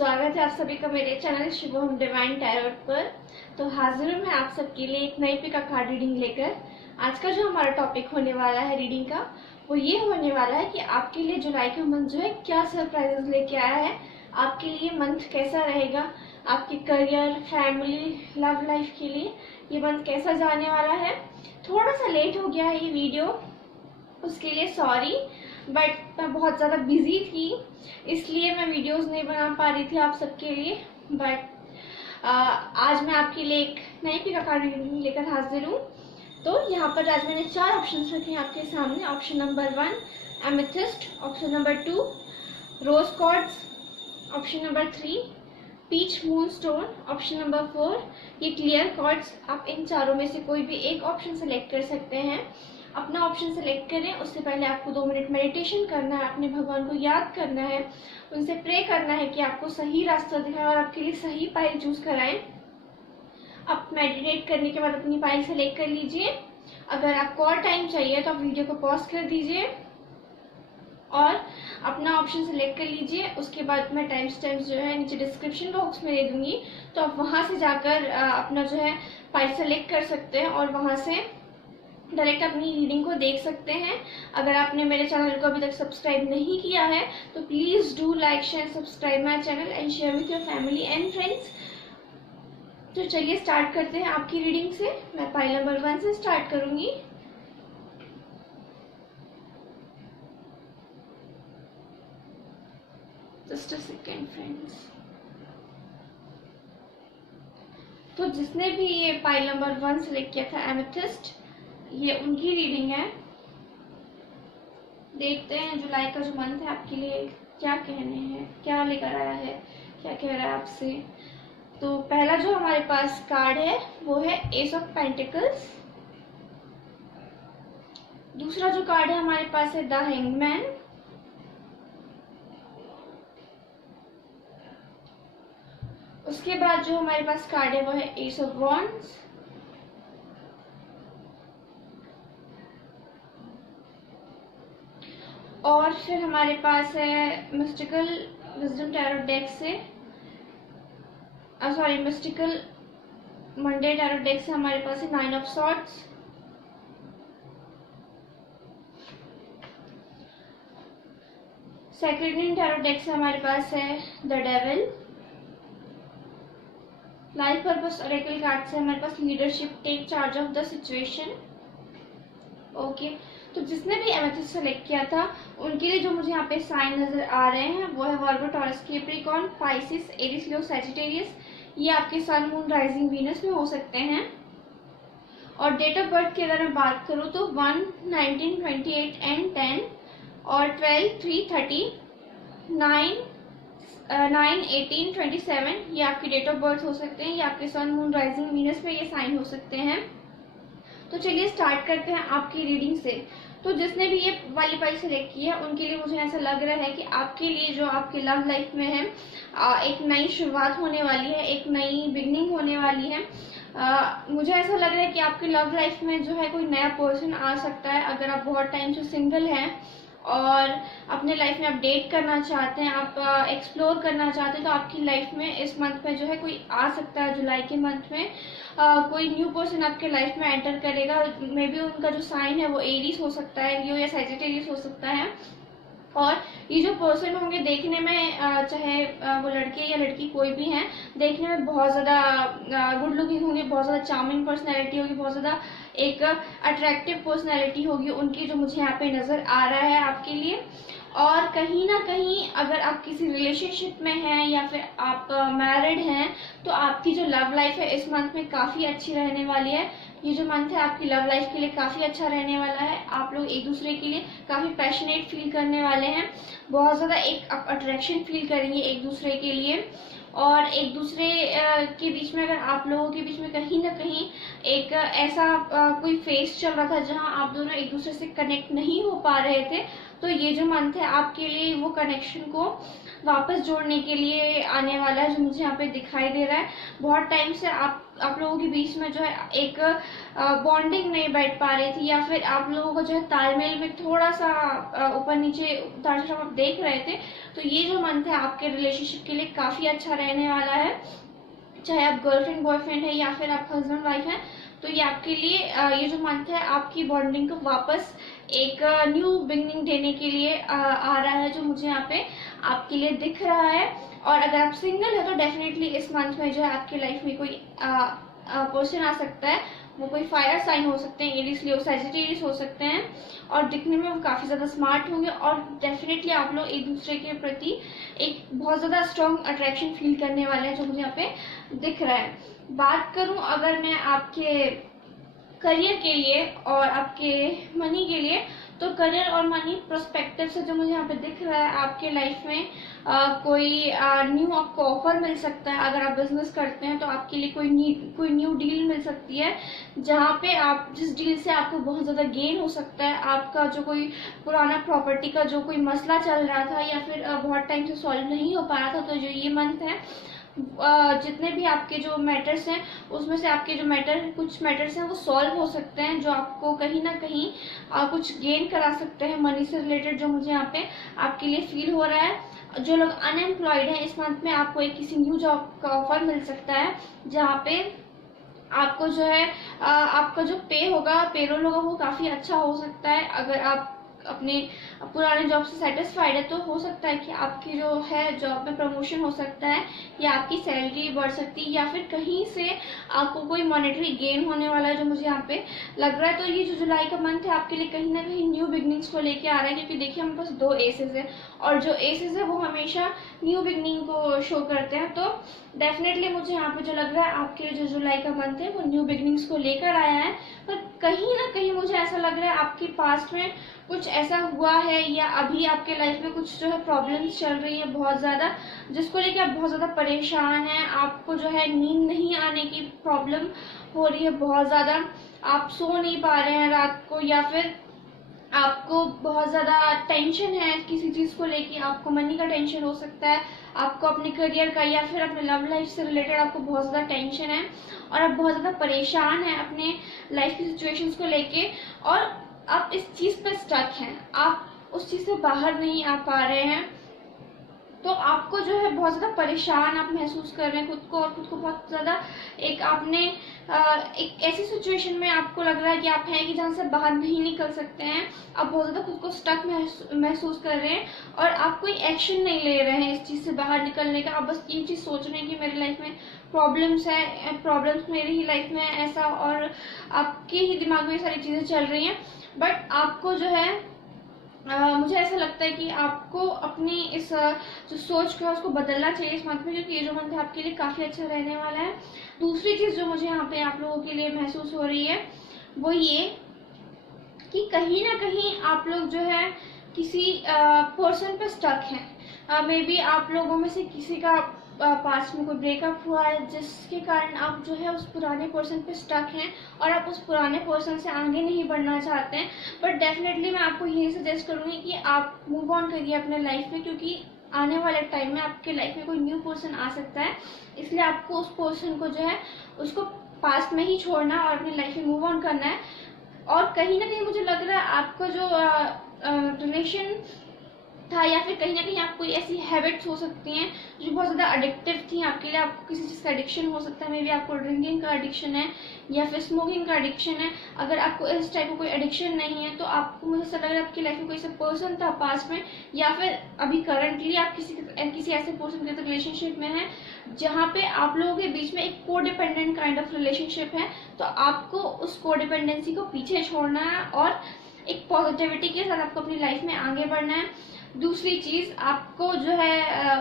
स्वागत है आप सभी का मेरे चैनल शुभम डिवाइन टैरोट पर। तो हाजिर हूँ मैं आप सबके लिए एक नई पिक कार्ड रीडिंग लेकर। आज का जो हमारा टॉपिक होने वाला है रीडिंग का वो ये होने वाला है कि आपके लिए जुलाई का मंथ जो है क्या सरप्राइजेस लेके आया है, आपके लिए मंथ कैसा रहेगा, आपके करियर, फैमिली, लव लाइफ के लिए ये मंथ कैसा जाने वाला है। थोड़ा सा लेट हो गया है ये वीडियो, उसके लिए सॉरी, बट मैं बहुत ज़्यादा बिजी थी इसलिए मैं वीडियोस नहीं बना पा रही थी आप सबके लिए। बट आज मैं आपके लिए एक नई पिक कार्ड लेकर हाजिर हूँ। तो यहाँ पर आज मैंने 4 ऑप्शन रखे हैं आपके सामने। Option number 1 amethyst, option number 2 rose quartz, option number 3 peach moonstone, option number 4 ये क्लियर कॉर्ड्स। आप इन चारों में से कोई भी एक ऑप्शन सेलेक्ट कर सकते हैं। अपना ऑप्शन सेलेक्ट करें, उससे पहले आपको 2 मिनट मेडिटेशन करना है, अपने भगवान को याद करना है, उनसे प्रे करना है कि आपको सही रास्ता दिखाएं और आपके लिए सही पाइल चूज कराएं। आप मेडिटेट करने के बाद अपनी पाइल सेलेक्ट कर लीजिए। अगर आपको और टाइम चाहिए तो आप वीडियो को पॉज कर दीजिए और अपना ऑप्शन सेलेक्ट कर लीजिए। उसके बाद मैं टाइम स्टैम्प्स जो है नीचे डिस्क्रिप्शन बॉक्स में दे दूंगी, तो आप वहां से जाकर अपना जो है पाइल सेलेक्ट कर सकते हैं और वहां से डायरेक्ट अपनी रीडिंग को देख सकते हैं। अगर आपने मेरे चैनल को अभी तक सब्सक्राइब नहीं किया है तो please do like share subscribe my channel and share with your family and friends. तो चलिए स्टार्ट करते हैं आपकी रीडिंग से। मैं पाइल नंबर 1 से स्टार्ट करूंगी। Just a second friends. तो जिसने भी ये पाइल नंबर 1 सेलेक्ट किया था एमेथिस्ट, ये उनकी रीडिंग है। देखते हैं जुलाई का जो मंथ है आपके लिए क्या कहने हैं, क्या लेकर आया है, क्या कह रहा है आपसे। तो पहला जो हमारे पास कार्ड है वो है एस ऑफ पेंटिकल्स। दूसरा जो कार्ड है हमारे पास है द हैंगमैन। उसके बाद जो हमारे पास कार्ड है वो है एस ऑफ वॉन्ड्स। और फिर हमारे पास है मिस्टिकल विजडम टैरोट डेक से मिस्टिकल मंडे टैरोट डेक से हमारे पास है 9 of swords. Sacred tarot deck से हमारे पास है the devil. Life purpose oracle card से हमारे पास leadership, take charge of the situation. Okay, तो जिसने भी एमेथिस्ट सेलेक्ट किया था उनके लिए जो मुझे यहाँ पे साइन नजर आ रहे हैं वो है Virgo, Taurus, Capricorn, Pisces, Aries, लियो, सैजिटेरियस। ये आपके सन, मून, राइजिंग, वीनस में हो सकते हैं। और डेट ऑफ बर्थ की अगर मैं बात करूँ तो 1, 19, 28 एंड 10 और 12, 3, 30, 9, 18, 27 ये आपकी डेट ऑफ बर्थ हो सकते हैं। ये आपके सन, मून, राइजिंग, वीनस में ये साइन हो सकते हैं। तो चलिए स्टार्ट करते हैं आपकी रीडिंग से। तो जिसने भी ये वाली पाइल सेलेक्ट की है उनके लिए मुझे ऐसा लग रहा है कि आपके लिए जो आपकी लव लाइफ में है एक नई शुरुआत होने वाली है, एक नई बिगनिंग होने वाली है। मुझे ऐसा लग रहा है कि आपकी लव लाइफ में जो है कोई नया पर्सन आ सकता है। अगर आप बहुत टाइम से सिंगल हैं और अपने लाइफ में आप डेट करना चाहते हैं, आप एक्सप्लोर करना चाहते हैं, तो आपकी लाइफ में इस मंथ में जो है कोई आ सकता है। जुलाई के मंथ में कोई न्यू पर्सन आपके लाइफ में एंटर करेगा। मे बी उनका जो साइन है वो एरीज हो सकता है, लियो या सैजिटेरियस हो सकता है। और ये जो पर्सन होंगे देखने में चाहे वो लड़के या लड़की कोई भी हैं, देखने में बहुत ज़्यादा गुड लुकिंग होंगे, बहुत ज़्यादा चार्मिंग पर्सनैलिटी होगी, बहुत ज़्यादा एक अट्रैक्टिव पर्सनैलिटी होगी उनकी, जो मुझे यहाँ पे नज़र आ रहा है आपके लिए। और कहीं ना कहीं अगर आप किसी रिलेशनशिप में हैं या फिर आप मैरिड हैं तो आपकी जो लव लाइफ है इस मंथ में काफ़ी अच्छी रहने वाली है। ये जो मंथ है आपकी लव लाइफ के लिए काफ़ी अच्छा रहने वाला है। आप लोग एक दूसरे के लिए काफ़ी पैशनेट फील करने वाले हैं, बहुत ज़्यादा एक अट्रैक्शन फील करेंगे एक दूसरे के लिए। और एक दूसरे के बीच में, अगर आप लोगों के बीच में कहीं ना कहीं एक ऐसा कोई फेस चल रहा था जहां आप दोनों एक दूसरे से कनेक्ट नहीं हो पा रहे थे, तो ये जो मंथ है आपके लिए वो कनेक्शन को वापस जोड़ने के लिए आने वाला है, जो मुझे यहाँ पे दिखाई दे रहा है। बहुत टाइम से आप आप लोगों के बीच में जो है एक बॉन्डिंग नहीं बैठ पा रही थी, या फिर आप लोगों का जो है तालमेल में थोड़ा सा ऊपर नीचे उतार चढ़ाव आप देख रहे थे, तो ये जो मंथ है आपके रिलेशनशिप के लिए काफ़ी अच्छा रहने वाला है। चाहे आप गर्लफ्रेंड बॉयफ्रेंड है या फिर आप हस्बैंड वाइफ हैं, तो ये आपके लिए ये जो मंथ है आपकी बॉन्डिंग को वापस एक न्यू बिगनिंग देने के लिए आ रहा है, जो मुझे यहाँ पे आपके लिए दिख रहा है। और अगर आप सिंगल है तो डेफिनेटली इस मंथ में जो है आपकी लाइफ में कोई पर्सन आ सकता है। वो कोई फायर साइन हो सकते हैं, एरीज लियो सैजिटेरियस हो सकते हैं, और दिखने में वो काफ़ी ज़्यादा स्मार्ट होंगे, और डेफिनेटली आप लोग एक दूसरे के प्रति एक बहुत ज़्यादा स्ट्रॉन्ग अट्रैक्शन फील करने वाले हैं, जो मुझे यहाँ पे दिख रहा है। बात करूं अगर मैं आपके करियर के लिए और आपके मनी के लिए, तो करियर और मनी प्रोस्पेक्टिव से जो मुझे यहाँ पे दिख रहा है आपके लाइफ में कोई न्यू आपको ऑफर मिल सकता है। अगर आप बिजनेस करते हैं तो आपके लिए कोई न्यू डील मिल सकती है, जहाँ पे आप जिस डील से आपको बहुत ज़्यादा गेन हो सकता है। आपका जो कोई पुराना प्रॉपर्टी का जो कोई मसला चल रहा था या फिर बहुत टाइम से सॉल्व नहीं हो पा रहा था, तो जो ये मंथ है जितने भी आपके जो मैटर्स हैं उसमें से आपके जो कुछ मैटर्स हैं वो सॉल्व हो सकते हैं, जो आपको कहीं ना कहीं कुछ गेन करा सकते हैं मनी से रिलेटेड, जो मुझे यहाँ पे आपके लिए फील हो रहा है। जो लोग अनएम्प्लॉयड हैं इस मंथ में आपको एक किसी न्यू जॉब का ऑफर मिल सकता है, जहाँ पे आपको जो है आपका जो पे होगा, पेरोल होगा, वो काफ़ी अच्छा हो सकता है। अगर आप अपने पुराने जॉब से सेटिस्फाइड है तो हो सकता है कि आपकी जो है जॉब में प्रमोशन हो सकता है, या आपकी सैलरी बढ़ सकती है, या फिर कहीं से आपको कोई मॉनेटरी गेन होने वाला है, जो मुझे यहाँ पे लग रहा है। तो ये जो जुलाई का मंथ है आपके लिए कहीं ना कहीं न्यू बिगनिंग्स को लेके आ रहा है, क्योंकि देखिए हमारे पास 2 एसेस है, और जो एसेस है वो हमेशा न्यू बिगनिंग को शो करते हैं। तो डेफिनेटली मुझे यहाँ पे जो लग रहा है आपके लिए जो जुलाई का मंथ है वो न्यू बिगनिंग्स को लेकर आया है। पर कहीं ना कहीं मुझे ऐसा लग रहा है आपके पास्ट में कुछ ऐसा हुआ है, या अभी आपके लाइफ में कुछ जो है प्रॉब्लम्स चल रही है बहुत ज़्यादा, जिसको लेके आप बहुत ज़्यादा परेशान हैं। आपको जो है नींद नहीं आने की प्रॉब्लम हो रही है बहुत ज़्यादा, आप सो नहीं पा रहे हैं रात को, या फिर आपको बहुत ज़्यादा टेंशन है किसी चीज़ को लेके। आपको मनी का टेंशन हो सकता है, आपको अपने करियर का या फिर अपने लव लाइफ से रिलेटेड आपको बहुत ज़्यादा टेंशन है, और आप बहुत ज़्यादा परेशान हैं अपने लाइफ की सिचुएशंस को लेके, और आप इस चीज़ पे स्टक हैं, आप उस चीज़ से बाहर नहीं आ पा रहे हैं। तो आपको जो है बहुत ज़्यादा परेशान आप महसूस कर रहे हैं खुद को, और खुद को बहुत ज़्यादा एक आपने एक ऐसी सिचुएशन में आपको लग रहा है कि आप हैं कि जहाँ से बाहर नहीं निकल सकते हैं। आप बहुत ज़्यादा खुद को स्टक महसूस कर रहे हैं, और आप कोई एक्शन नहीं ले रहे हैं इस चीज़ से बाहर निकलने का। आप बस ये चीज़ सोच रहे हैं कि मेरी लाइफ में प्रॉब्लम्स मेरी ही लाइफ में है ऐसा, और आपके ही दिमाग में ये सारी चीज़ें चल रही हैं। बट आपको जो है मुझे ऐसा लगता है कि आपको अपनी इस जो सोच को है उसको बदलना चाहिए इस मंथ में, क्योंकि ये जो मंथ है आपके लिए काफ़ी अच्छा रहने वाला है। दूसरी चीज़ जो मुझे यहाँ पे आप लोगों के लिए महसूस हो रही है वो ये कि कहीं ना कहीं आप लोग जो है किसी पर्सन पे स्टक हैं। मे बी आप लोगों में से किसी का पास्ट में कोई ब्रेकअप हुआ है, जिसके कारण आप जो है उस पुराने पर्सन पे स्टक हैं, और आप उस पुराने पर्सन से आगे नहीं बढ़ना चाहते हैं। बट डेफिनेटली मैं आपको यही सजेस्ट करूँगी कि आप मूव ऑन करिए अपने लाइफ में, क्योंकि आने वाले टाइम में आपके लाइफ में कोई न्यू पर्सन आ सकता है। इसलिए आपको उस पर्सन को जो है उसको पास्ट में ही छोड़ना और अपनी लाइफ में मूव ऑन करना है। और कहीं ना कहीं मुझे लग रहा है आपका जो रिलेशन था, या फिर कहीं ना कहीं आप कोई ऐसी हैबिट्स हो सकती हैं जो बहुत ज़्यादा एडिक्टिव थी आपके लिए। आपको किसी चीज़ का एडिक्शन हो सकता है, मे बी आपको ड्रिंकिंग का एडिक्शन है या फिर स्मोकिंग का एडिक्शन है। अगर आपको इस टाइप का कोई एडिक्शन नहीं है तो आपको, मुझे ऐसा लग रहा है आपकी लाइफ में कोई ऐसा पर्सन था पास्ट में, या फिर अभी करंटली आप किसी ऐसे पर्सन के साथ रिलेशनशिप में हैं जहाँ पे आप लोगों के बीच में एक कोडिपेंडेंट काइंड ऑफ रिलेशनशिप है। तो आपको उस कोडिपेंडेंसी को पीछे छोड़ना है और एक पॉजिटिविटी के साथ आपको अपनी लाइफ में आगे बढ़ना है। दूसरी चीज़, आपको जो है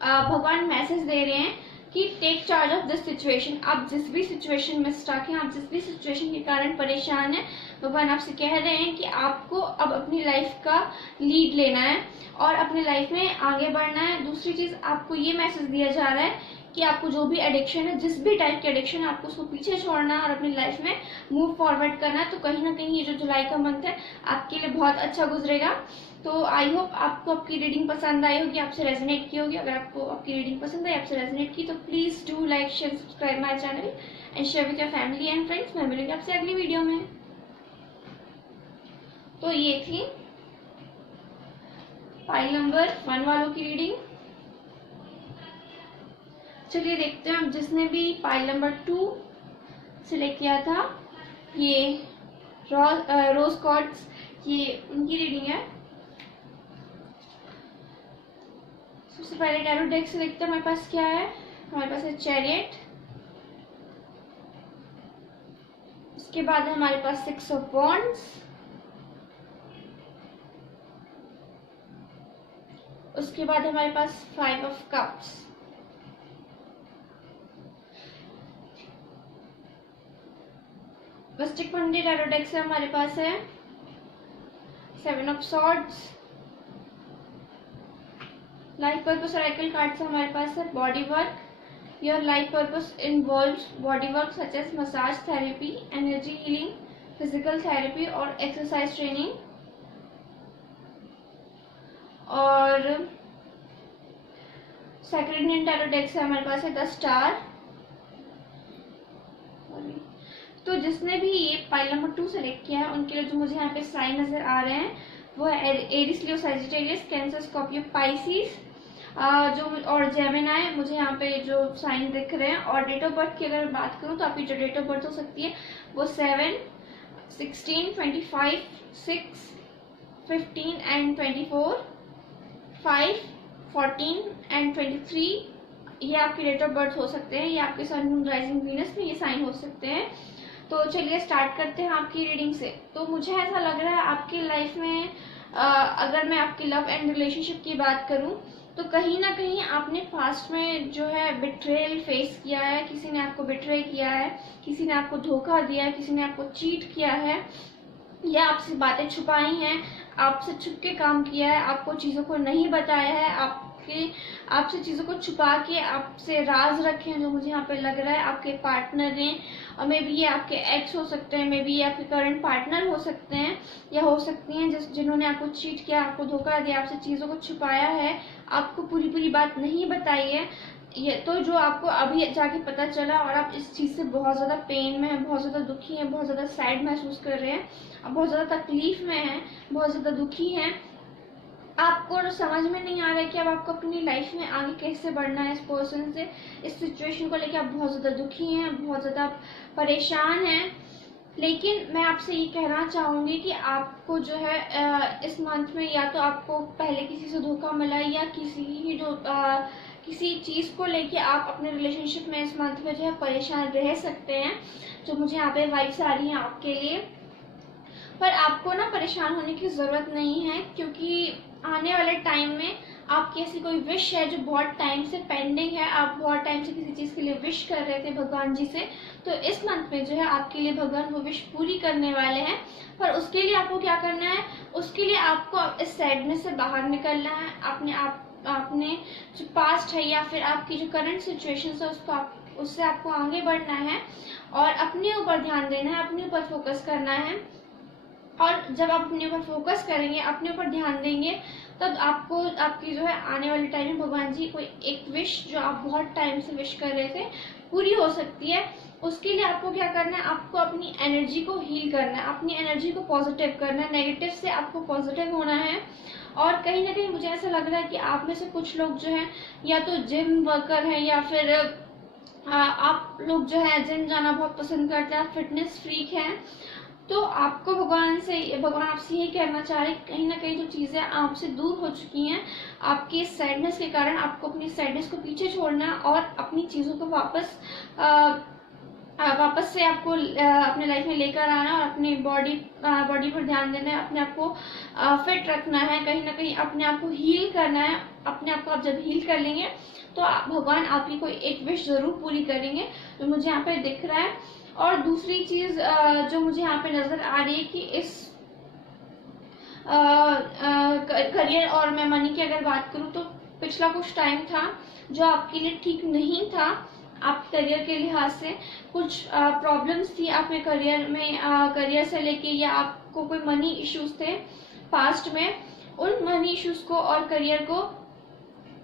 भगवान मैसेज दे रहे हैं कि take charge of this situation. आप जिस भी सिचुएशन में स्टक हैं, आप जिस भी सिचुएशन के कारण परेशान हैं, भगवान आपसे कह रहे हैं कि आपको अब अपनी लाइफ का लीड लेना है और अपनी लाइफ में आगे बढ़ना है। दूसरी चीज़, आपको ये मैसेज दिया जा रहा है कि आपको जो भी एडिक्शन है, जिस भी टाइप की एडिक्शन है, आपको उसको पीछे छोड़ना है और अपनी लाइफ में मूव फॉरवर्ड करना है। तो कहीं ना कहीं ये जो जुलाई का मंथ है आपके लिए बहुत अच्छा गुजरेगा। तो आई होप आपको आपकी रीडिंग पसंद आई होगी, आपसे रेजोनेट की होगी। अगर आपको आपकी रीडिंग पसंद आई, आपसे रेजोनेट की, तो please do like, share, subscribe my channel and share with your family and friends. मैं मिलूंगी आपसे अगली वीडियो में। तो ये थी पाइल नंबर 1 वालों की रीडिंग। चलिए देखते हैं जिसने भी पाइल नंबर 2 सिलेक्ट किया था, ये रोज कॉर्ड्स, ये उनकी रीडिंग है। सबसे पहले टैरो डेक से देखते हैं हमारे पास क्या है। हमारे पास है चैरियट, उसके बाद है हमारे पास 6 ऑफ वॉन्ड्स, उसके बाद है हमारे पास 5 of cups, mystic Pandit tarot deck से हमारे पास है 7 of swords, life purpose oracle card से हमारे पास है body work. Your life purpose involves body work such as massage therapy, energy healing, physical therapy और एक्सरसाइज ट्रेनिंग। और सेक्रेड इंडियन टैरो डेक से हमारे पास है द स्टार। तो जिसने भी ये पाइल नंबर 2 सेलेक्ट किया है उनके लिए जो मुझे यहाँ पे साइन नजर आ रहे हैं वो है Eris, Leo, Sagittarius, cancer, Scorpio, Pisces, जो और जेमिनाई, मुझे यहाँ पे जो साइन दिख रहे हैं। और डेट ऑफ बर्थ की अगर बात करूँ तो आपकी जो डेट ऑफ बर्थ हो सकती है वो 7, 16, 25, 6, 15 एंड 24, 5, 14 एंड 23, ये आपकी डेट ऑफ बर्थ हो सकते हैं। ये आपके सन, मून, राइजिंग, वीनस में ये साइन हो सकते हैं। तो चलिए स्टार्ट करते हैं आपकी रीडिंग से। तो मुझे ऐसा लग रहा है आपकी लाइफ में अगर मैं आपकी लव एंड रिलेशनशिप की बात करूं तो कहीं ना कहीं आपने पास्ट में जो है बिट्रेयल फेस किया है। किसी ने आपको बिट्रे किया है, किसी ने आपको धोखा दिया है, किसी ने आपको चीट किया है या आपसे बातें छुपाई हैं, आपसे छुप के काम किया है, आपको चीज़ों को नहीं बताया है, आपसे चीज़ों को छुपा के आपसे राज रखे हैं, जो मुझे यहाँ पे लग रहा है आपके पार्टनर ने। और मे बी ये आपके एक्स हो सकते हैं, मे बी ये आपके करंट पार्टनर हो सकते हैं, या हो सकती हैं जिन्होंने आपको चीट किया, आपको धोखा दिया, आपसे चीज़ों को छुपाया है, आपको पूरी बात नहीं बताई है। ये तो जो आपको अभी जाके पता चला और आप इस चीज़ से बहुत ज़्यादा पेन में हैं, बहुत ज़्यादा दुखी हैं, बहुत ज़्यादा सैड महसूस कर रहे हैं, आप बहुत ज़्यादा तकलीफ में हैं, बहुत ज़्यादा दुखी हैं। आपको समझ में नहीं आ रहा है कि अब आपको अपनी लाइफ में आगे कैसे बढ़ना है। इस पर्सन से, इस सिचुएशन को लेकर आप बहुत ज़्यादा दुखी हैं, बहुत ज़्यादा परेशान हैं। लेकिन मैं आपसे ये कहना चाहूँगी कि आपको जो है इस मंथ में या तो आपको पहले किसी से धोखा मिला या किसी चीज़ को लेके आप अपने रिलेशनशिप में इस मंथ में जो है परेशान रह सकते हैं, जो मुझे यहाँ पे वाइब्स आ रही हैं आपके लिए। पर आपको ना परेशान होने की ज़रूरत नहीं है, क्योंकि आने वाले टाइम में आपकी ऐसी कोई विश है जो बहुत टाइम से पेंडिंग है, आप बहुत टाइम से किसी चीज़ के लिए विश कर रहे थे भगवान जी से, तो इस मंथ में जो है आपके लिए भगवान वो विश पूरी करने वाले हैं। पर उसके लिए आपको क्या करना है, उसके लिए आपको इस सैडनेस से बाहर निकलना है। आपने जो पास्ट है या फिर आपकी जो करंट सिचुएशन है उससे आपको आगे बढ़ना है और अपने ऊपर ध्यान देना है, अपने ऊपर फोकस करना है। और जब आप अपने ऊपर फोकस करेंगे, अपने ऊपर ध्यान देंगे, तब आपको आपकी जो है आने वाले टाइम में भगवान जी कोई एक विश जो आप बहुत टाइम से विश कर रहे थे पूरी हो सकती है। उसके लिए आपको क्या करना है, आपको अपनी एनर्जी को हील करना है, अपनी एनर्जी को पॉजिटिव करना है, नेगेटिव से आपको पॉजिटिव होना है। और कहीं ना कहीं मुझे ऐसा लग रहा है कि आप में से कुछ लोग जो हैं या तो जिम वर्कर हैं या फिर आप लोग जो है जिम जाना बहुत पसंद करते हैं, आप फिटनेस फ्रीक हैं। तो आपको भगवान आपसे यही कहना चाह रहे हैं, कहीं ना कहीं जो चीज़ें आपसे दूर हो चुकी हैं आपकी सैडनेस के कारण, आपको अपनी सैडनेस को पीछे छोड़ना है और अपनी चीज़ों को वापस से आपको अपने लाइफ में लेकर आना और अपनी बॉडी पर ध्यान देना है, अपने आप को फिट रखना है, कहीं ना कहीं अपने आप को हील करना है। अपने आप को आप जब हील कर लेंगे तो भगवान आपकी कोई एक विश जरूर पूरी करेंगे, जो मुझे यहाँ पे दिख रहा है। और दूसरी चीज जो मुझे यहाँ पे नजर आ रही है कि इस करियर और मैं मनी की अगर बात करूँ तो पिछला कुछ टाइम था जो आपके लिए ठीक नहीं था। आप करियर के लिहाज से कुछ प्रॉब्लम्स थी आपके करियर में, करियर से लेके, या आपको कोई मनी इश्यूज थे पास्ट में, उन मनी इश्यूज को और करियर को,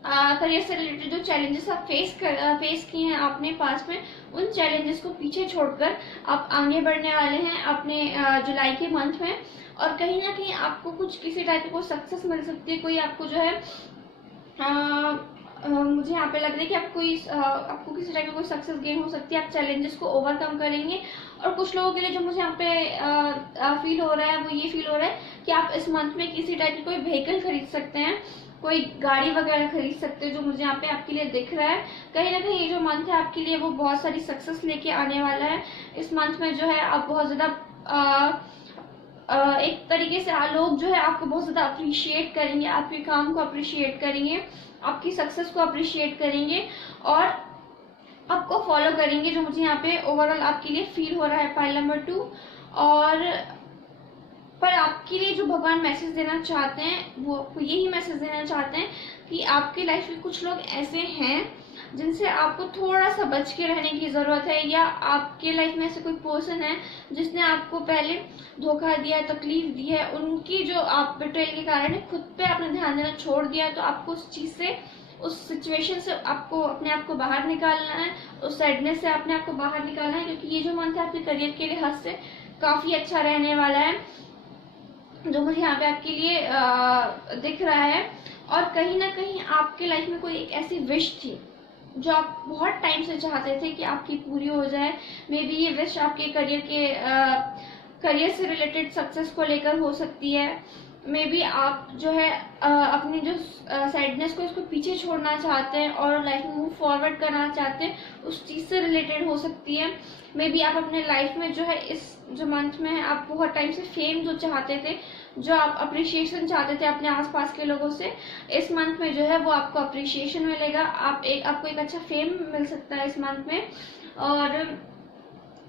करियर से रिलेटेड जो चैलेंजेस आप फेस किए हैं आपने पास्ट में, उन चैलेंजेस को पीछे छोड़कर आप आगे बढ़ने वाले हैं अपने जुलाई के मंथ में। और कहीं ना कहीं आपको कुछ किसी टाइप की कोई सक्सेस मिल सकती है, कोई आपको जो है मुझे यहाँ पे लग रहा है कि आपको किसी टाइप की कोई सक्सेस गेन हो सकती है। आप चैलेंजेस को ओवरकम करेंगे। और कुछ लोगों के लिए जो मुझे यहाँ पे फील हो रहा है वो ये फील हो रहा है कि आप इस मंथ में किसी टाइप की कोई व्हीकल खरीद सकते हैं, कोई गाड़ी वगैरह खरीद सकते हो, जो मुझे यहाँ पे आपके लिए दिख रहा है। कहीं ना कहीं ये जो मंथ है आपके लिए वो बहुत सारी सक्सेस लेके आने वाला है। इस मंथ में जो है आप बहुत ज्यादा एक तरीके से लोग जो है आपको बहुत ज्यादा अप्रिशिएट करेंगे, आपके काम को अप्रिशिएट करेंगे, आपकी सक्सेस को अप्रिशिएट करेंगे और आपको फॉलो करेंगे, जो मुझे यहाँ पे ओवरऑल आपके लिए फील हो रहा है पाइल नंबर 2। और पर आपके लिए जो भगवान मैसेज देना चाहते हैं वो यही मैसेज देना चाहते हैं कि आपकी लाइफ में कुछ लोग ऐसे हैं जिनसे आपको थोड़ा सा बच के रहने की जरूरत है, या आपके लाइफ में ऐसे कोई पर्सन है जिसने आपको पहले धोखा दिया, तकलीफ दी है, उनकी जो आप बिट्रेल के कारण खुद पे आपने ध्यान देना छोड़ दिया। तो आपको उस चीज से, उस सिचुएशन से आपको अपने आप को बाहर निकालना है, उस सैडनेस से अपने आप को बाहर निकालना है, क्योंकि ये जो मंथ है आपके करियर के लिहाज से काफी अच्छा रहने वाला है, जो मुझे यहाँ पे आपके लिए दिख रहा है। और कहीं ना कहीं आपके लाइफ में कोई एक ऐसी विश थी जो आप बहुत टाइम से चाहते थे कि आपकी पूरी हो जाए। मे बी ये विश आपके करियर से रिलेटेड सक्सेस को लेकर हो सकती है। मे बी आप जो है अपनी जो सैडनेस को इसको पीछे छोड़ना चाहते हैं और लाइफ में मूव फॉरवर्ड करना चाहते हैं, उस चीज से रिलेटेड हो सकती है। मे बी आप अपने लाइफ में जो है इस जो मंथ में है आप बहुत टाइम से फेम जो चाहते थे, जो आप अप्रिशिएशन चाहते थे अपने आसपास के लोगों से, इस मंथ में जो है वो आपको अप्रिशिएशन मिलेगा। आपको एक अच्छा फेम मिल सकता है इस मंथ में। और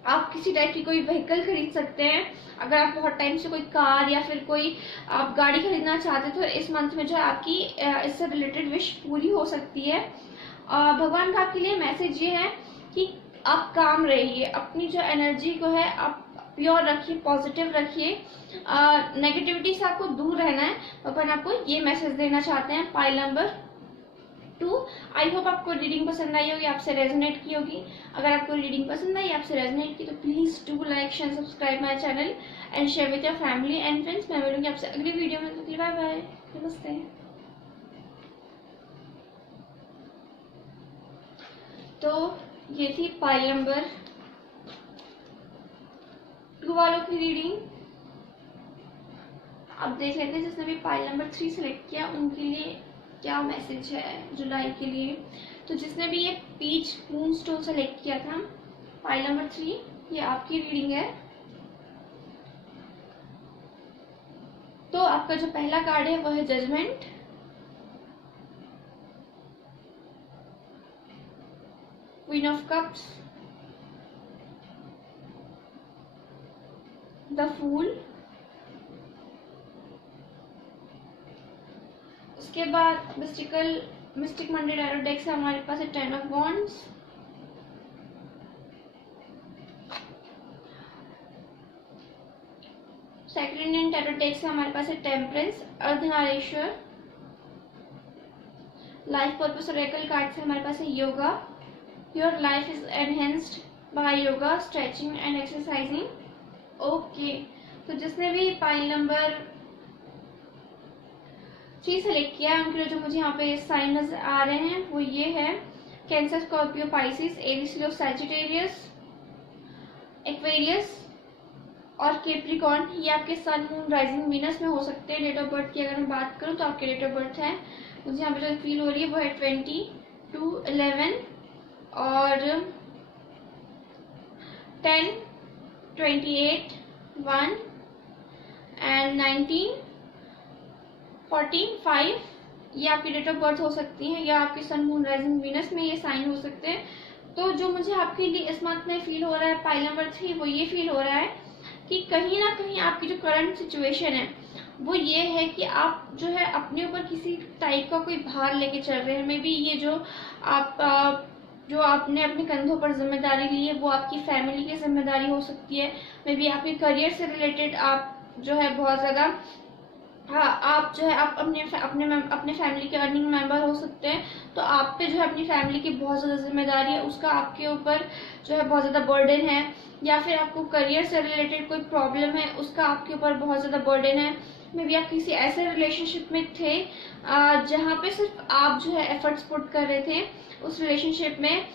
आप किसी टाइप की कोई व्हीकल खरीद सकते हैं। अगर आप बहुत टाइम से कोई कार या फिर कोई आप गाड़ी खरीदना चाहते थे, तो इस मंथ में जो है आपकी इससे रिलेटेड विश पूरी हो सकती है। भगवान का आपके लिए मैसेज ये है कि आप काम रहिए, अपनी जो एनर्जी को है आप प्योर रखिए, पॉजिटिव रखिए, नेगेटिविटी से आपको दूर रहना है। भगवान आपको ये मैसेज देना चाहते हैं पाइल नंबर 2। आई होप आपको रीडिंग पसंद आई होगी, आपसे रेजोनेट की होगी। अगर आपको रीडिंग पसंद आई, आपसे रेजोनेट की, तो please do like share subscribe my channel and share with your family and friends. मैं मिलूंगी आपसे अगली वीडियो में। बाय बाय, नमस्ते। तो ये थी पाइल नंबर 2 वालों की रीडिंग। अब देख लेते हैं जिसने भी पाइल नंबर 3 सिलेक्ट किया उनके लिए क्या मैसेज है जुलाई के लिए। तो जिसने भी ये पीच मून स्टोन सेलेक्ट किया था पाइल नंबर 3, ये आपकी रीडिंग है। तो आपका जो पहला कार्ड है वो है judgement, queen of cups, the fool, उसके बाद मिस्टिक मंडे टैरो डेक से हमारे पास है 10 of wands, second Indian tarot deck से हमारे पास है temperance, Ardhanarishvara, life purpose oracle card से हमारे पास है yoga, your life is enhanced by yoga, stretching and exercising. Okay, तो जिसने भी पाइल नंबर 3 सेलेक्ट किया है उनके लिए जो मुझे यहाँ पे साइन नजर आ रहे हैं वो ये है कैंसर, स्कॉर्पियो, पाइसिस, एरीज, लियो, सैजिटेरियस, एक्वेरियस और कैप्रिकॉर्न। ये आपके सन, मून, राइजिंग, वीनस में हो सकते हैं। डेट ऑफ बर्थ की अगर मैं बात करूँ तो आपके डेट ऑफ बर्थ है, मुझे यहाँ पे जो फील हो रही है वो है 22/11 और 10, 28, 1 एंड 19, 14, 5। ये आपकी डेट ऑफ बर्थ हो सकती है, या आपके सन, मून, राइजिंग, वीनस में ये साइन हो सकते हैं। तो जो मुझे आपके लिए इस मंथ में फील हो रहा है पाइल नंबर 3 वो ये फील हो रहा है कि कहीं ना कहीं आपकी जो करंट सिचुएशन है वो ये है कि आप जो है अपने ऊपर किसी टाइप का कोई भार लेके चल रहे हैं। मे बी ये जो जो आपने अपने कंधों पर जिम्मेदारी ली है वो आपकी फैमिली की जिम्मेदारी हो सकती है। मे बी आपके करियर से रिलेटेड आप जो है बहुत ज़्यादा, हाँ, आप जो है आप अपने फैमिली के अर्निंग मेंबर हो सकते हैं, तो आप पे जो है अपनी फैमिली की बहुत ज़्यादा जिम्मेदारी है, उसका आपके ऊपर जो है बहुत ज़्यादा बर्डन है। या फिर आपको करियर से रिलेटेड कोई प्रॉब्लम है, उसका आपके ऊपर बहुत ज़्यादा बर्डन है। मे बी आप किसी ऐसे रिलेशनशिप में थे जहाँ पे सिर्फ आप जो है एफर्ट्स पुट कर रहे थे उस रिलेशनशिप में,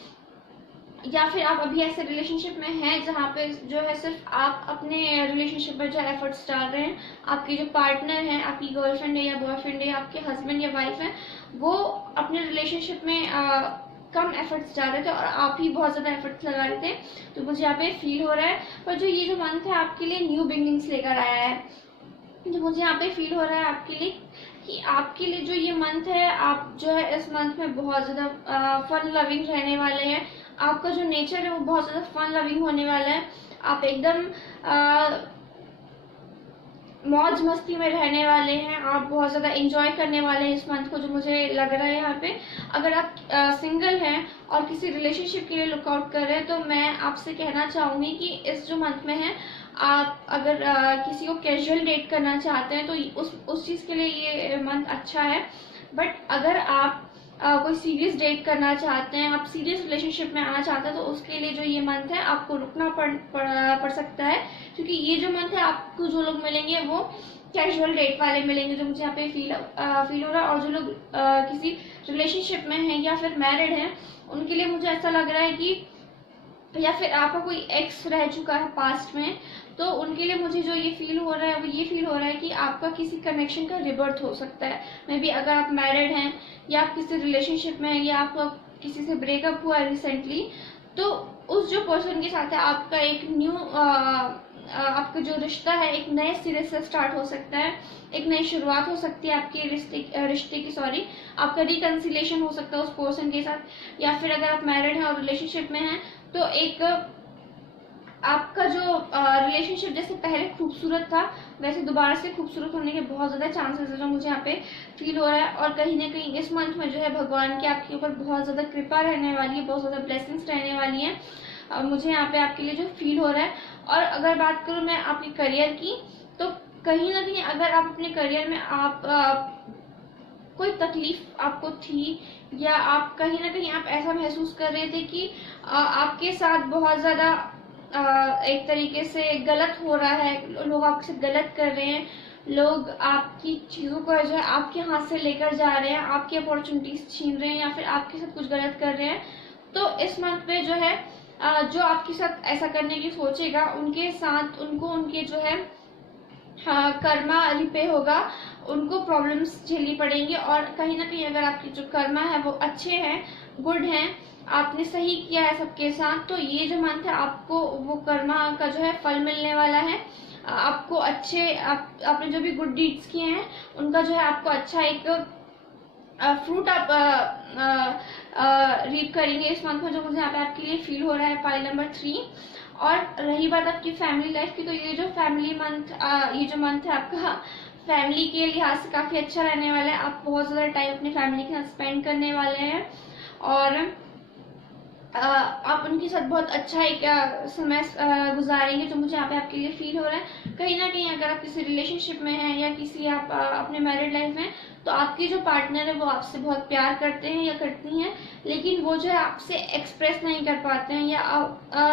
या फिर आप अभी ऐसे रिलेशनशिप में हैं जहाँ पे जो है सिर्फ आप अपने रिलेशनशिप में जो एफर्ट्स डाल रहे हैं, आपके जो पार्टनर हैं, आपकी गर्लफ्रेंड है या बॉयफ्रेंड है या आपके हस्बैंड या वाइफ है, वो अपने रिलेशनशिप में कम एफर्ट्स डाल रहे थे और आप ही बहुत ज़्यादा एफर्ट्स लगा रहे थे। तो मुझे यहाँ पे फील हो रहा है, पर जो ये जो मंथ है आपके लिए न्यू बिगिनिंग्स लेकर आया है। जो मुझे यहाँ पे फील हो रहा है आपके लिए कि आपके लिए जो ये मंथ है, आप जो है इस मंथ में बहुत ज़्यादा फन लविंग रहने वाले हैं। आपका जो नेचर है वो बहुत ज़्यादा फन लविंग होने वाला है। आप एकदम मौज मस्ती में रहने वाले हैं, आप बहुत ज़्यादा एंजॉय करने वाले हैं इस मंथ को, जो मुझे लग रहा है यहाँ पे। अगर आप सिंगल हैं और किसी रिलेशनशिप के लिए लुकआउट कर रहे हैं, तो मैं आपसे कहना चाहूँगी कि इस जो मंथ में है, आप अगर किसी को कैजुअल डेट करना चाहते हैं तो उस चीज़ के लिए ये मंथ अच्छा है। बट अगर आप कोई सीरियस डेट करना चाहते हैं, आप सीरियस रिलेशनशिप में आना चाहते हैं, तो उसके लिए जो ये मंथ है आपको रुकना पड़ सकता है, क्योंकि ये जो मंथ है आपको जो लोग मिलेंगे वो कैजुअल डेट वाले मिलेंगे, जो मुझे यहाँ पे फील हो रहा है। और जो लोग किसी रिलेशनशिप में हैं या फिर मैरिड हैं, उनके लिए मुझे ऐसा लग रहा है कि, या फिर आपका कोई एक्स रह चुका है पास्ट में, तो उनके लिए मुझे जो ये फील हो रहा है वो ये फील हो रहा है कि आपका किसी कनेक्शन का रिबर्थ हो सकता है। मे बी अगर आप मैरिड हैं या आप किसी रिलेशनशिप में हैं या आपका किसी से ब्रेकअप हुआ रिसेंटली, तो उस जो पर्सन के साथ है आपका एक न्यू आपका जो रिश्ता है एक नए सिरे से स्टार्ट हो सकता है, एक नई शुरुआत हो सकती है आपके रिश्ते की आपका रिकंसिलेशन हो सकता है उस पर्सन के साथ। या फिर अगर आप मैरिड हैं और रिलेशनशिप में हैं, तो एक आपका जो रिलेशनशिप जैसे पहले खूबसूरत था वैसे दोबारा से खूबसूरत होने के बहुत ज़्यादा चांसेस है, जो मुझे यहाँ पे फील हो रहा है। और कहीं ना कहीं इस मंथ में जो है भगवान की आपके ऊपर बहुत ज़्यादा कृपा रहने वाली है, बहुत ज़्यादा ब्लेसिंग्स रहने वाली हैं, मुझे यहाँ पे आपके लिए जो फील हो रहा है। और अगर बात करूँ मैं आपके करियर की, तो कहीं ना कहीं अगर आप अपने करियर में आप कोई तकलीफ आपको थी, या आप कहीं ना कहीं आप ऐसा महसूस कर रहे थे कि आपके साथ बहुत ज़्यादा एक तरीके से गलत हो रहा है, लोग आपके साथ गलत कर रहे हैं, लोग आपकी चीज़ों को जो है आपके हाथ से लेकर जा रहे हैं, आपकी अपॉर्चुनिटीज छीन रहे हैं, या फिर आपके साथ कुछ गलत कर रहे हैं, तो इस मंथ में जो है जो आपके साथ ऐसा करने की सोचेगा उनके साथ उनको उनके जो है कर्मा रिपे होगा, उनको प्रॉब्लम्स झेलनी पड़ेंगी। और कहीं ना कहीं अगर आपके जो कर्मा है वो अच्छे हैं, गुड हैं, आपने सही किया है सबके साथ, तो ये जो मंथ है आपको वो कर्मा का जो है फल मिलने वाला है। आपको अच्छे आपने जो भी गुड डीड्स किए हैं उनका जो है आपको अच्छा एक फ्रूट आप रीड करेंगे इस मंथ में, जो मुझे यहाँ पे आपके लिए फील हो रहा है पाइल नंबर 3। और रही बात आपकी फैमिली लाइफ की, तो ये जो फैमिली मंथ ये जो मंथ है आपका फैमिली के लिहाज से काफ़ी अच्छा रहने वाला है। आप बहुत ज़्यादा टाइम अपनी फैमिली के साथ स्पेंड करने वाले हैं और आप उनके साथ बहुत अच्छा एक समय गुजारेंगे, जो मुझे यहाँ पे आपके लिए फील हो रहा है। कहीं ना कहीं अगर आप किसी रिलेशनशिप में हैं या किसी आप अपने मैरिड लाइफ में, तो आपके जो पार्टनर है वो आपसे बहुत प्यार करते हैं या करती हैं, लेकिन वो जो है आपसे एक्सप्रेस नहीं कर पाते हैं, या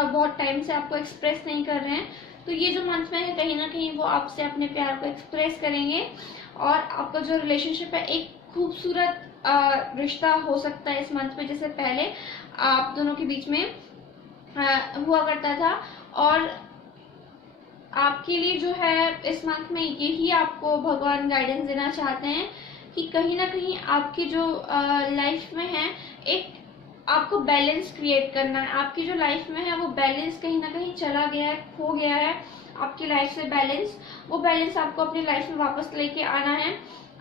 बहुत टाइम से आपको एक्सप्रेस नहीं कर रहे हैं। तो ये जो मंथ में है कहीं ना कहीं वो आपसे अपने प्यार को एक्सप्रेस करेंगे, और आपका जो रिलेशनशिप है एक खूबसूरत रिश्ता हो सकता है इस मंथ में, जैसे पहले आप दोनों के बीच में हुआ करता था। और आपके लिए जो है इस मंथ में यही आपको भगवान गाइडेंस देना चाहते हैं कि कहीं ना कहीं आपकी जो लाइफ में है एक आपको बैलेंस क्रिएट करना है। आपकी जो लाइफ में है वो बैलेंस कहीं ना कहीं चला गया है, खो गया है आपकी लाइफ से बैलेंस, वो बैलेंस आपको अपनी लाइफ में वापस लेके आना है।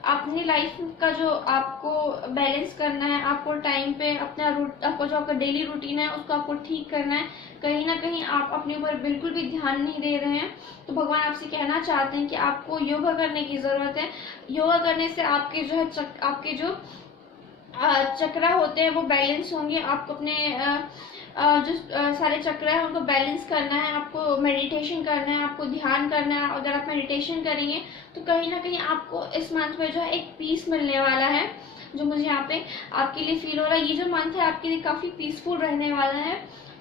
अपनी लाइफ का जो आपको बैलेंस करना है, आपको टाइम पे अपना आपको जो आपका डेली रूटीन है उसको आपको ठीक करना है, कहीं ना कहीं आप अपने ऊपर बिल्कुल भी ध्यान नहीं दे रहे हैं, तो भगवान आपसे कहना चाहते हैं कि आपको योगा करने की ज़रूरत है। योगा करने से आपके जो है आपके जो चक्र होते हैं वो बैलेंस होंगे। आपको अपने जो सारे चक्र है उनको बैलेंस करना है, आपको मेडिटेशन करना है, आपको ध्यान करना है। अगर आप मेडिटेशन करेंगे तो कहीं ना कहीं आपको इस मंथ में जो है एक पीस मिलने वाला है, जो मुझे यहाँ पे आपके लिए फील हो रहा है। ये जो मंथ है आपके लिए काफ़ी पीसफुल रहने वाला है।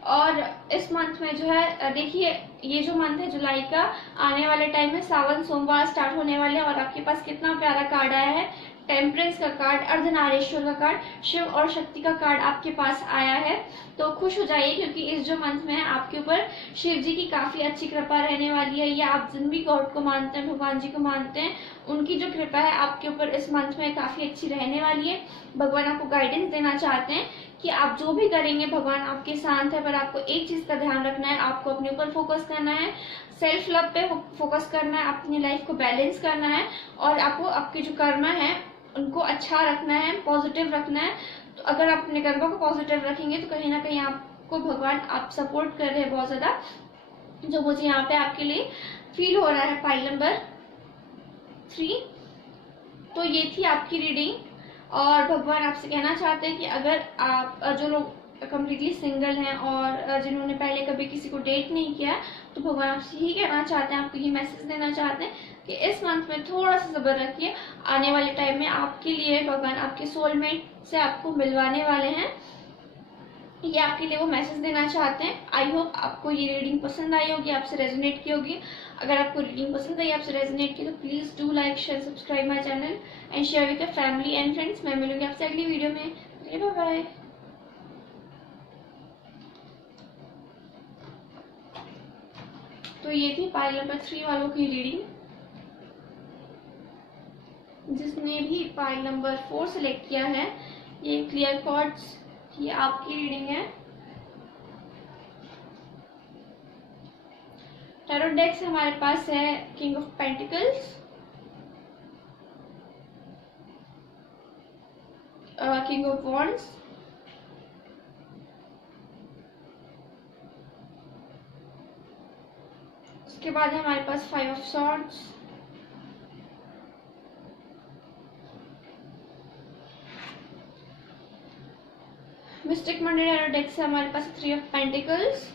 और इस मंथ में जो है देखिए, ये जो मंथ है जुलाई का, आने वाले टाइम में सावन सोमवार स्टार्ट होने वाले हैं और आपके पास कितना प्यारा कार्ड आया है, टेम्परेंस का कार्ड, अर्धनारीश्वर का कार्ड, शिव और शक्ति का कार्ड आपके पास आया है। तो खुश हो जाइए, क्योंकि इस जो मंथ में है आपके ऊपर शिव जी की काफी अच्छी कृपा रहने वाली है। या आप जिन भी गॉड को मानते हैं, भगवान जी को मानते हैं, उनकी जो कृपा है आपके ऊपर इस मंथ में काफी अच्छी रहने वाली है। भगवान आपको गाइडेंस देना चाहते हैं कि आप जो भी करेंगे भगवान आपके साथ है, पर आपको एक चीज का ध्यान रखना है, आपको अपने ऊपर फोकस करना है, सेल्फ लव पे फोकस करना है, अपनी लाइफ को बैलेंस करना है और आपको आपके जो कर्म है उनको अच्छा रखना है, पॉजिटिव रखना है। तो अगर आप अपने कर्मों को पॉजिटिव रखेंगे तो कहीं ना कहीं आपको भगवान आप सपोर्ट कर रहे हैं बहुत ज्यादा, जो मुझे यहाँ पे आपके लिए फील हो रहा है। Pile number 3। तो ये थी आपकी रीडिंग और भगवान आपसे कहना चाहते हैं कि अगर आप जो लोग कम्प्लीटली सिंगल हैं और जिन्होंने पहले कभी किसी को डेट नहीं किया, तो भगवान आपसे ही कहना चाहते हैं, आपको ये मैसेज देना चाहते हैं कि इस मंथ में थोड़ा सा सब्र रखिए। आने वाले टाइम में आपके लिए भगवान आपके सोलमेट से आपको मिलवाने वाले हैं, ये आपके लिए वो मैसेज देना चाहते हैं। आई होप आपको ये रीडिंग पसंद आई होगी, आपसे रेजोनेट की होगी। अगर आपको रीडिंग पसंद आई, आपसे रेजोनेट की, तो please do like share subscribe my channel and share with your family and friends. मैं मिलूंगी आपसे अगली वीडियो में। Bye bye. तो ये थी पाइल नंबर 3 वालों की रीडिंग। जिसने भी पाइल नंबर 4 सेलेक्ट किया है, ये क्लियर कॉर्ड्स, ये आपकी रीडिंग है। टैरो डेक्स हमारे पास है king of pentacles, king of wands, उसके बाद है हमारे पास 5 of swords, mystic Monday tarot deck से हमारे पास 3 of pentacles,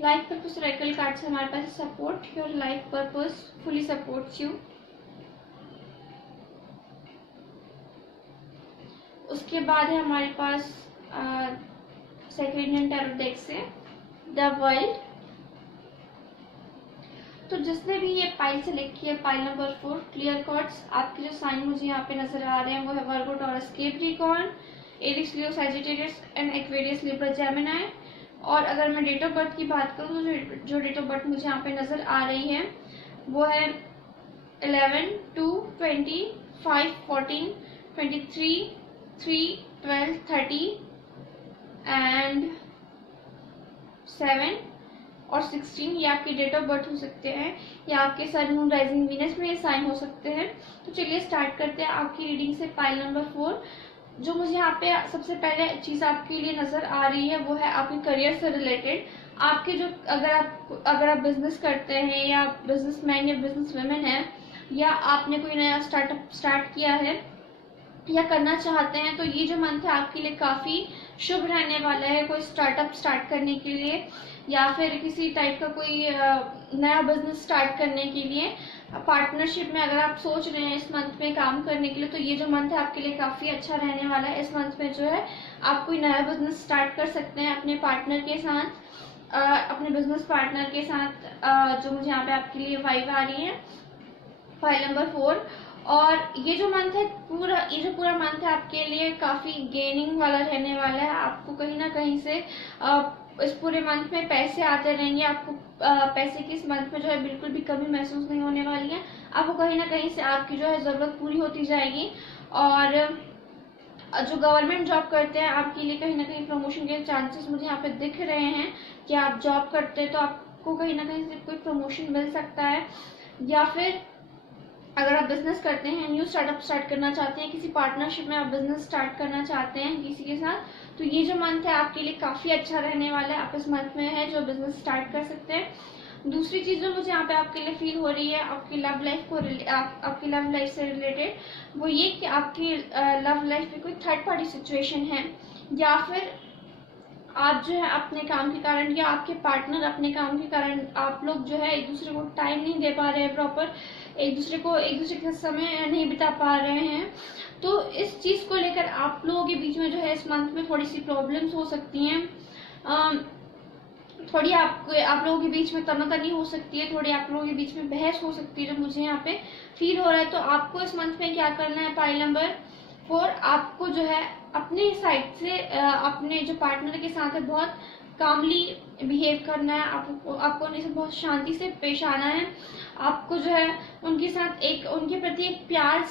life purpose oracle card से हमारे पास support, your life purpose fully supports you. उसके बाद है हमारे पास सेकेंड इंडियन टैरो डेक से द वर्ल्ड। तो जिसने भी ये पाइल सेलेक्ट किया, पाइल नंबर 4 क्लियर कॉर्ड्स, आपके जो साइन मुझे यहाँ पे नजर आ रहे हैं वो है Virgo, Taurus, Capricorn, Aries, Leo, Sagittarius and Aquarius, Libra, Gemini. और अगर मैं डेट ऑफ बर्थ की बात करूँ तो जो डेट ऑफ बर्थ मुझे यहाँ पे नजर आ रही है वो है 11, 2, 20, 5, 14, 23, 3, 12, 30 एंड 7 और 16। ये आपकी डेट ऑफ बर्थ हो सकते हैं या आपके सन, मून, राइजिंग, वीनस में ये साइन हो सकते हैं। तो चलिए स्टार्ट करते हैं आपकी रीडिंग से। पाइल नंबर 4, जो मुझे यहाँ पे सबसे पहले चीज आपके लिए नजर आ रही है वो है आपके करियर से रिलेटेड। आपके जो अगर आप बिजनेस करते हैं या बिजनेसमैन या बिजनेस वुमेन है, या आपने कोई नया स्टार्टअप स्टार्ट किया है या करना चाहते हैं, तो ये जो मंथ है आपके लिए काफी शुभ रहने वाला है। कोई स्टार्टअप स्टार्ट करने के लिए या फिर किसी टाइप का कोई नया बिजनेस स्टार्ट करने के लिए, पार्टनरशिप में अगर आप सोच रहे हैं इस मंथ में काम करने के लिए, तो ये जो मंथ है आपके लिए काफी अच्छा रहने वाला है। इस मंथ में जो है आप कोई नया बिजनेस स्टार्ट कर सकते हैं अपने पार्टनर के साथ, अपने बिजनेस पार्टनर के साथ, जो मुझे यहाँ पे आपके लिए वाइब आ रही है, फाइल नंबर 4। और ये जो मंथ है ये जो पूरा मंथ है आपके लिए काफी गेनिंग वाला रहने वाला है। आपको कहीं ना कहीं से इस पूरे मंथ में पैसे आते रहेंगे। आपको पैसे की इस मंथ में जो है बिल्कुल भी कमी महसूस नहीं होने वाली है। आपको कहीं ना कहीं से आपकी जो है जरूरत पूरी होती जाएगी। और जो गवर्नमेंट जॉब करते हैं आपके लिए कहीं ना कहीं प्रमोशन के चांसेस मुझे यहाँ पे दिख रहे हैं कि आप जॉब करते हैं तो आपको कहीं ना कहीं से कोई प्रमोशन मिल सकता है। या फिर अगर आप बिजनेस करते हैं, न्यू स्टार्टअप स्टार्ट करना चाहते हैं, किसी पार्टनरशिप में आप बिजनेस स्टार्ट करना चाहते हैं किसी के साथ, तो ये जो मंथ है आपके लिए काफ़ी अच्छा रहने वाला है। आप इस मंथ में है जो बिजनेस स्टार्ट कर सकते हैं। दूसरी चीज़ जो मुझे यहाँ पे आपके लिए फील हो रही है आपकी लव लाइफ को आपकी लव लाइफ से रिलेटेड, वो ये कि आपकी लव लाइफ में कोई थर्ड पार्टी सिचुएशन है, या फिर आप जो है अपने काम के कारण या आपके पार्टनर अपने काम के कारण आप लोग जो है एक दूसरे को टाइम नहीं दे पा रहे हैं, प्रॉपर एक दूसरे के साथ समय नहीं बिता पा रहे हैं। तो इस चीज़ को लेकर आप लोगों के बीच में जो है इस मंथ में थोड़ी सी प्रॉब्लम्स हो सकती हैं। थोड़ी आप लोगों के बीच में तनातनी हो सकती है, थोड़ी आप लोगों के बीच में बहस हो सकती है, जो मुझे यहाँ पे फील हो रहा है। तो आपको इस मंथ में क्या करना है, पाइल नंबर 4, आपको जो है अपने साइड से अपने जो पार्टनर के साथ है बहुत कामली बिहेव करना है। आपको उनके साथ बहुत शांति से पेश आना है। आपको जो है उनके साथ उनके प्रति एक प्यार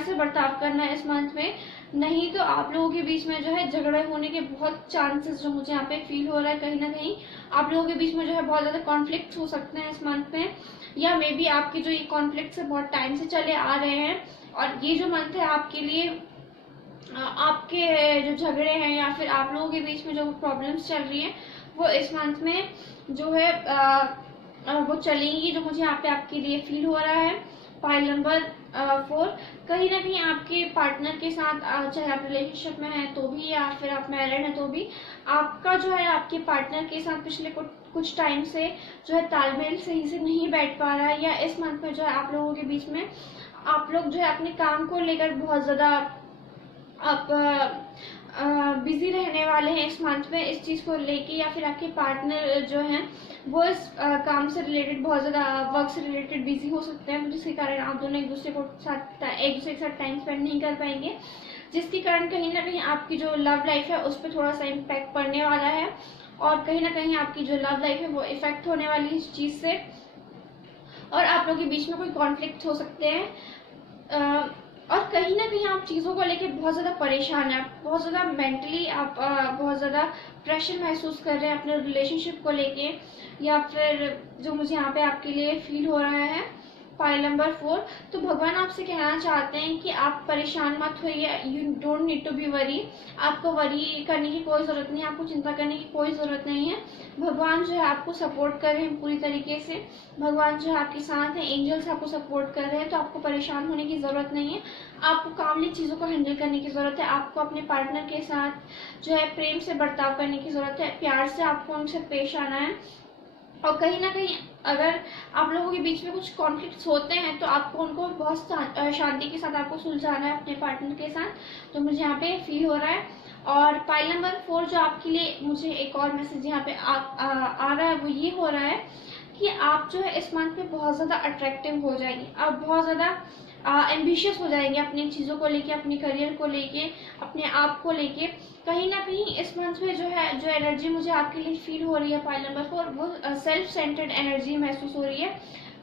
से बर्ताव करना है इस मंथ में। नहीं तो आप लोगों के बीच में जो है झगड़े होने के बहुत चांसेस जो मुझे यहाँ पे फील हो रहा है, कहीं ना कहीं आप लोगों के बीच में जो है बहुत ज़्यादा कॉन्फ्लिक्ट हो सकते हैं इस मंथ में, या मे बी आपके जो ये कॉन्फ्लिक्ट बहुत टाइम से चले आ रहे हैं, और ये जो मंथ है आपके लिए आपके जो झगड़े हैं या फिर आप लोगों के बीच में जो प्रॉब्लम्स चल रही हैं वो इस मंथ में जो है वो चलेंगी, जो मुझे यहाँ पे आपके लिए फील हो रहा है। पाइल नंबर 4, कहीं ना कहीं आपके पार्टनर के साथ चाहे आप रिलेशनशिप में हैं तो भी या फिर आप मैरिड हैं तो भी आपका जो है आपके पार्टनर के साथ पिछले कुछ टाइम से जो है तालमेल सही से नहीं बैठ पा रहा है, या इस मंथ में जो है आप लोगों के बीच में आप लोग जो है अपने काम को लेकर बहुत ज़्यादा आप बिजी रहने वाले हैं इस मंथ में इस चीज़ को लेके, या फिर आपके पार्टनर जो हैं वो इस काम से रिलेटेड बहुत ज़्यादा वर्क से रिलेटेड बिजी हो सकते हैं, जिसके कारण आप दोनों एक दूसरे के साथ टाइम स्पेंड नहीं कर पाएंगे, जिसके कारण कहीं ना कहीं आपकी जो लव लाइफ है उस पर थोड़ा सा इम्पैक्ट पड़ने वाला है, और कहीं ना कहीं आपकी जो लव लाइफ है वो इफेक्ट होने वाली है इस चीज़ से, और आप लोगों के बीच में कोई कॉन्फ्लिक्ट हो सकते हैं। और कहीं ना कहीं आप चीज़ों को लेके बहुत ज़्यादा परेशान हैं, बहुत ज़्यादा मेंटली आप बहुत ज़्यादा प्रेशर महसूस कर रहे हैं अपने रिलेशनशिप को लेके, या फिर जो मुझे यहाँ पे आपके लिए फील हो रहा है पाइल नंबर 4। तो भगवान आपसे कहना चाहते हैं कि आप परेशान मत होइए, you don't need to be worry. आपको वरी करने की कोई ज़रूरत नहीं है, आपको चिंता करने की कोई ज़रूरत नहीं है। भगवान जो है आपको सपोर्ट कर रहे हैं पूरी तरीके से, भगवान जो है आपके साथ हैं, एंजल्स आपको सपोर्ट कर रहे हैं, तो आपको परेशान होने की ज़रूरत नहीं है। आपको कामली चीज़ों को हैंडल करने की ज़रूरत है, आपको अपने पार्टनर के साथ जो है प्रेम से बर्ताव करने की ज़रूरत है, प्यार से आपको उनसे पेश आना है। और कहीं ना कहीं अगर आप लोगों के बीच में कुछ कॉन्फ्लिक्ट्स होते हैं तो आपको उनको बहुत शांति के साथ आपको सुलझाना है अपने पार्टनर के साथ, तो मुझे यहाँ पे फील हो रहा है। और पाइल नंबर 4 जो आपके लिए मुझे एक और मैसेज यहाँ पे आ रहा है वो ये हो रहा है कि आप जो है इस मंथ में बहुत ज़्यादा अट्रैक्टिव हो जाएंगे, आप बहुत ज़्यादा एम्बिशियस हो जाएंगे अपनी चीज़ों को लेके, अपने करियर को लेके, अपने आप को लेके। कहीं ना कहीं इस मंथ में जो एनर्जी मुझे आपके लिए फील हो रही है पाइल नंबर 4, वो सेल्फ सेंटर्ड एनर्जी महसूस हो रही है।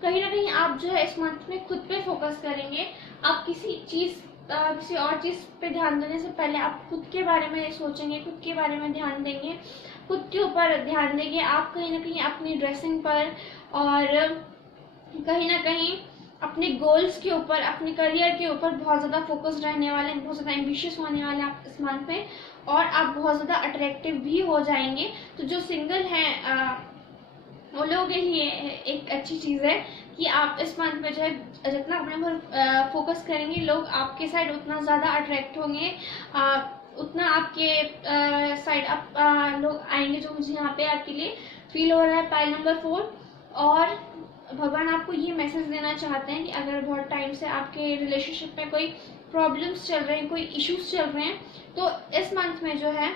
कहीं ना कहीं आप जो है इस मंथ में खुद पे फोकस करेंगे, आप किसी और चीज़ पे ध्यान देने से पहले आप खुद के बारे में सोचेंगे, खुद के बारे में ध्यान देंगे, खुद के ऊपर ध्यान देंगे। आप कहीं ना कहीं अपनी ड्रेसिंग पर और कहीं ना कहीं अपने गोल्स के ऊपर, अपने करियर के ऊपर बहुत ज़्यादा फोकस रहने वाले हैं, बहुत ज़्यादा एम्बिशियस होने वाले हैं आप इस मंथ में, और आप बहुत ज़्यादा अट्रैक्टिव भी हो जाएंगे। तो जो सिंगल हैं वो लोगों के लिए एक अच्छी चीज़ है कि आप इस मंथ में जो है जितना अपने ऊपर फोकस करेंगे, लोग आपके साइड उतना ज़्यादा अट्रैक्ट होंगे, उतना आपके साइड आप लोग आएंगे, जो मुझे यहाँ पे आपके लिए फील हो रहा है पाइल नंबर 4। और भगवान आपको ये मैसेज देना चाहते हैं कि अगर बहुत टाइम से आपके रिलेशनशिप में कोई प्रॉब्लम्स चल रहे हैं, कोई इश्यूज चल रहे हैं, तो इस मंथ में जो है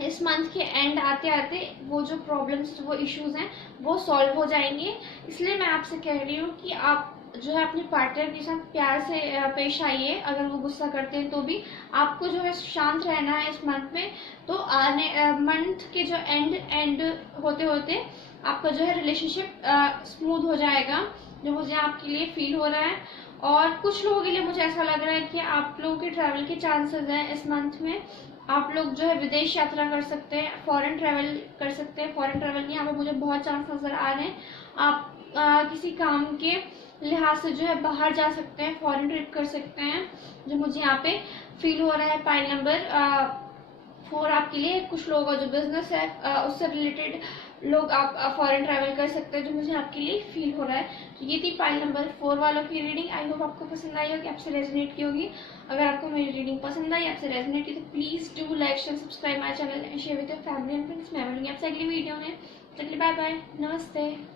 इस मंथ के एंड आते आते वो जो प्रॉब्लम्स, वो इश्यूज हैं वो सॉल्व हो जाएंगे। इसलिए मैं आपसे कह रही हूँ कि आप जो है अपने पार्टनर के साथ प्यार से पेश आइए, अगर वो गुस्सा करते हैं तो भी आपको जो है शांत रहना है इस मंथ में। तो आने मंथ के जो एंड होते होते आपका जो है रिलेशनशिप स्मूथ हो जाएगा, जो मुझे आपके लिए फील हो रहा है। और कुछ लोगों के लिए मुझे ऐसा लग रहा है कि आप लोगों के ट्रैवल के चांसेस हैं इस मंथ में, आप लोग जो है विदेश यात्रा कर सकते हैं, फॉरेन ट्रैवल कर सकते हैं। फॉरेन ट्रैवल के यहाँ पे मुझे बहुत चांस नज़र आ रहे हैं। आप किसी काम के लिहाज से जो है बाहर जा सकते हैं, फॉरेन ट्रिप कर सकते हैं, जो मुझे यहाँ पे फील हो रहा है। पाइल नंबर 4 आपके लिए। कुछ लोगों का जो बिजनेस है उससे रिलेटेड लोग आप फॉरेन ट्रैवल कर सकते हैं, जो मुझे आपके लिए फील हो रहा है। तो ये थी पाइल नंबर 4 वालों की रीडिंग। आई होप आपको पसंद आई होगी, आपसे रेजोनेट की होगी। अगर आपको मेरी रीडिंग पसंद आई, आपसे रेजोनेट की, तो please do like share subscribe my channel and share with your family and friends. मैं मिलूंगी आपसे अगली वीडियो में। तब तक के लिए बाय बाय, नमस्ते।